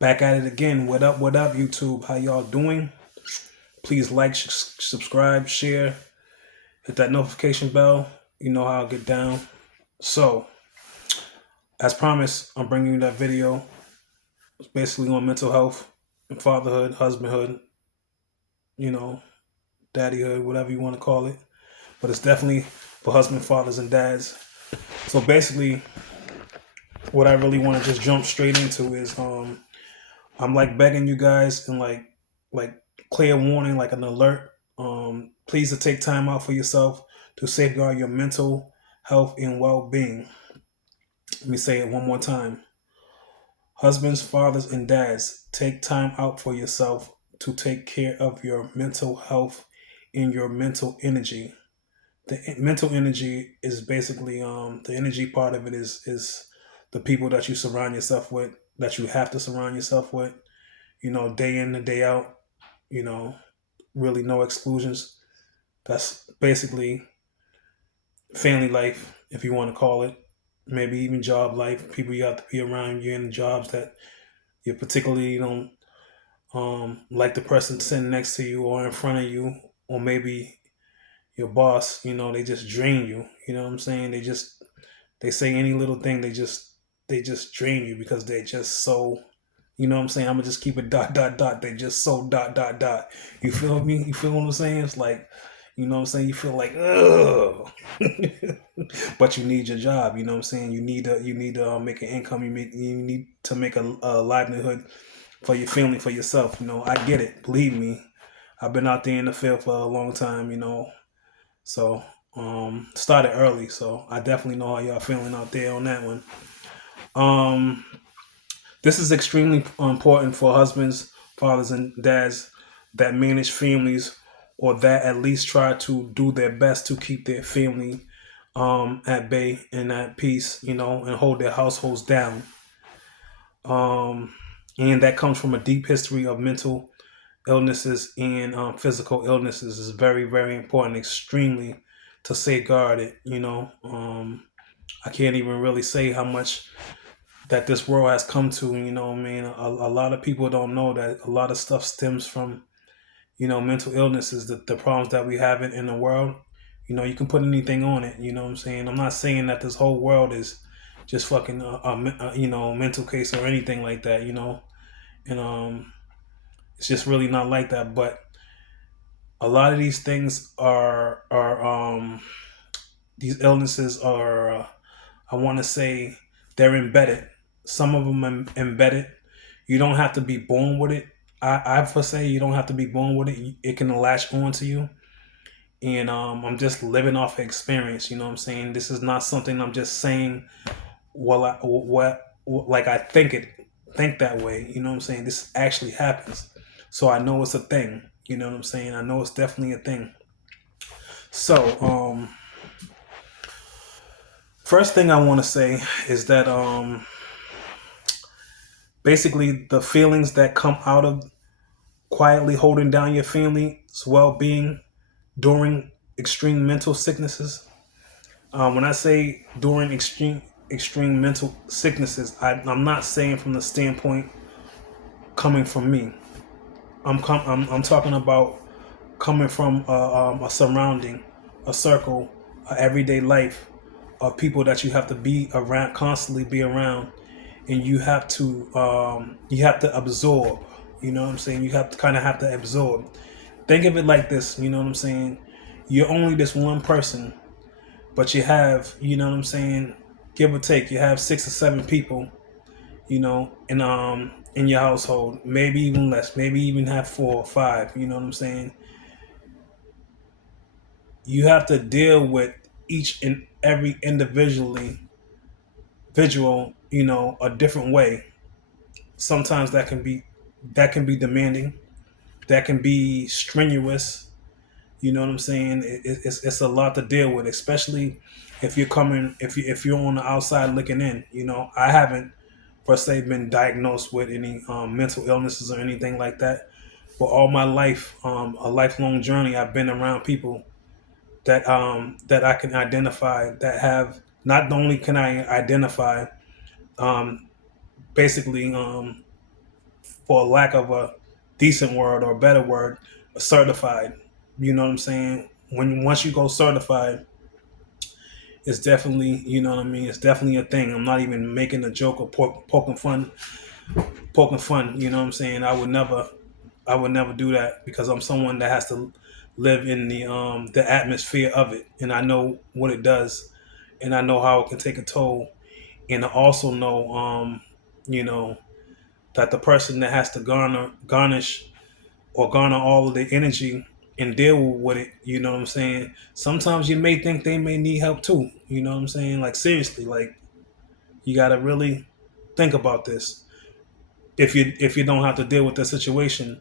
Back at it again. What up, YouTube? How y'all doing? Please like, subscribe, share, hit that notification bell. You know how I get down. So, as promised, I'm bringing you that video. It's basically on mental health and fatherhood, husbandhood, you know, daddyhood, whatever you want to call it. But it's definitely for husband, fathers, and dads. So basically, what I really want to just jump straight into is I'm like begging you guys and like clear warning, like an alert. Please to take time out for yourself to safeguard your mental health and well-being. Let me say it one more time. Husbands, fathers, and dads, take time out for yourself to take care of your mental health and your mental energy. The mental energy is basically the energy part of it is the people that you surround yourself with, that you have to surround yourself with, day in and day out, you know, really no exclusions. That's basically family life, if you want to call it. Maybe even job life. People you have to be around you in jobs that you particularly don't like the person sitting next to you or in front of you, or maybe your boss. They just drain you. You know what I'm saying? They say any little thing. They just drain you because they're just so. You know what I'm saying? I'm gonna just keep it dot dot dot. They just so dot dot dot. You feel me? You feel what I'm saying? It's like, you know what I'm saying? You feel like, ugh. But you need your job. You know what I'm saying? You need to make an income. You need to make a livelihood for your family, for yourself. I get it. Believe me, I've been out there in the field for a long time. So started early. So I definitely know how y'all feeling out there on that one. Um, this is extremely important for husbands, fathers, and dads that manage families or that at least try to do their best to keep their family at bay and at peace, and hold their households down. Um, and that comes from a deep history of mental illnesses and physical illnesses. Is very, very important, extremely to safeguard it. I can't even really say how much that this world has come to. I mean, a lot of people don't know that a lot of stuff stems from mental illnesses, the problems that we have in the world. You can put anything on it. You know what I'm saying? I'm not saying that this whole world is just fucking mental case or anything like that. And it's just really not like that. But a lot of these things are these illnesses are I want to say they're embedded. Some of them embedded. You don't have to be born with it. I for say you don't have to be born with it. It can latch on to you. And I'm just living off of experience. You know what I'm saying? This is not something I'm just saying. Well, like I think that way. You know what I'm saying? This actually happens, so I know it's a thing. You know what I'm saying? I know it's definitely a thing. So, first thing I want to say is that basically the feelings that come out of quietly holding down your family's well-being during extreme mental sicknesses. When I say during extreme mental sicknesses, I'm not saying from the standpoint coming from me. I'm talking about coming from a surrounding, a circle, a everyday life of people that you have to be around, constantly be around, and you have to absorb. You know what I'm saying? You have to kind of have to absorb. Think of it like this. You know what I'm saying? You're only this one person, but you have, you know what I'm saying, give or take, you have 6 or 7 people, in your household, maybe even less, maybe even have 4 or 5. You know what I'm saying? You have to deal with each and every individual, a different way. Sometimes that can be demanding, that can be strenuous. You know what I'm saying? It's a lot to deal with, especially if you're on the outside looking in. I haven't per se been diagnosed with any mental illnesses or anything like that. But all my life, a lifelong journey, I've been around people that I can identify that have, not only can I identify, um, basically, for lack of a decent word or a better word, certified. You know what I'm saying? When once you go certified, it's definitely, you know what I mean. It's definitely a thing. I'm not even making a joke or poking fun, poking fun. You know what I'm saying? I would never do that because I'm someone that has to live in the atmosphere of it, and I know what it does, and I know how it can take a toll, and I also know, you know, that the person that has to garnish or garner all of the energy and deal with it, you know what I'm saying? Sometimes you may think they may need help too, you know what I'm saying? Like seriously, like you got to really think about this if you don't have to deal with the situation.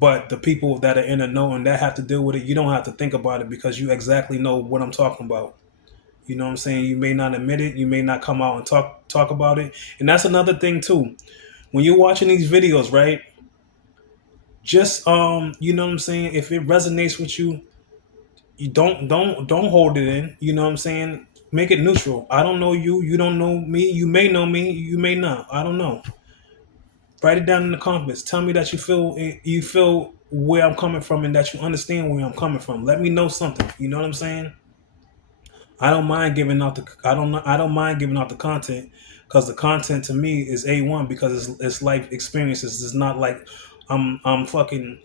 But the people that are in the know and that have to deal with it, you don't have to think about it because you exactly know what I'm talking about. You know what I'm saying? You may not admit it, you may not come out and talk about it. And that's another thing too. When you're watching these videos, right? Just you know what I'm saying, if it resonates with you, you don't hold it in, you know what I'm saying? Make it neutral. I don't know you, you don't know me, you may know me, you may not. I don't know. Write it down in the comments. Tell me that you feel where I'm coming from and that you understand where I'm coming from. Let me know something. You know what I'm saying? I don't mind giving out the I don't mind giving out the content because the content to me is A1 because it's life experiences. It's not like I'm fucking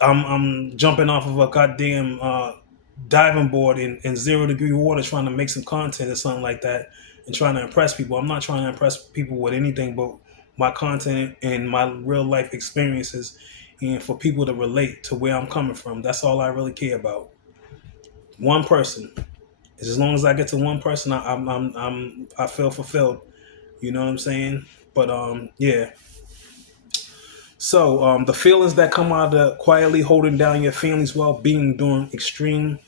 I'm jumping off of a goddamn diving board in 0 degree water trying to make some content or something like that and trying to impress people. I'm not trying to impress people with anything but my content and my real life experiences and for people to relate to where I'm coming from. That's all I really care about. One person. As long as I get to one person, I feel fulfilled. You know what I'm saying? But yeah. So the feelings that come out of quietly holding down your family's well-being during extreme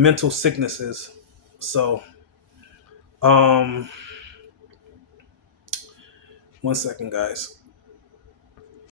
mental sicknesses. So um, one second, guys.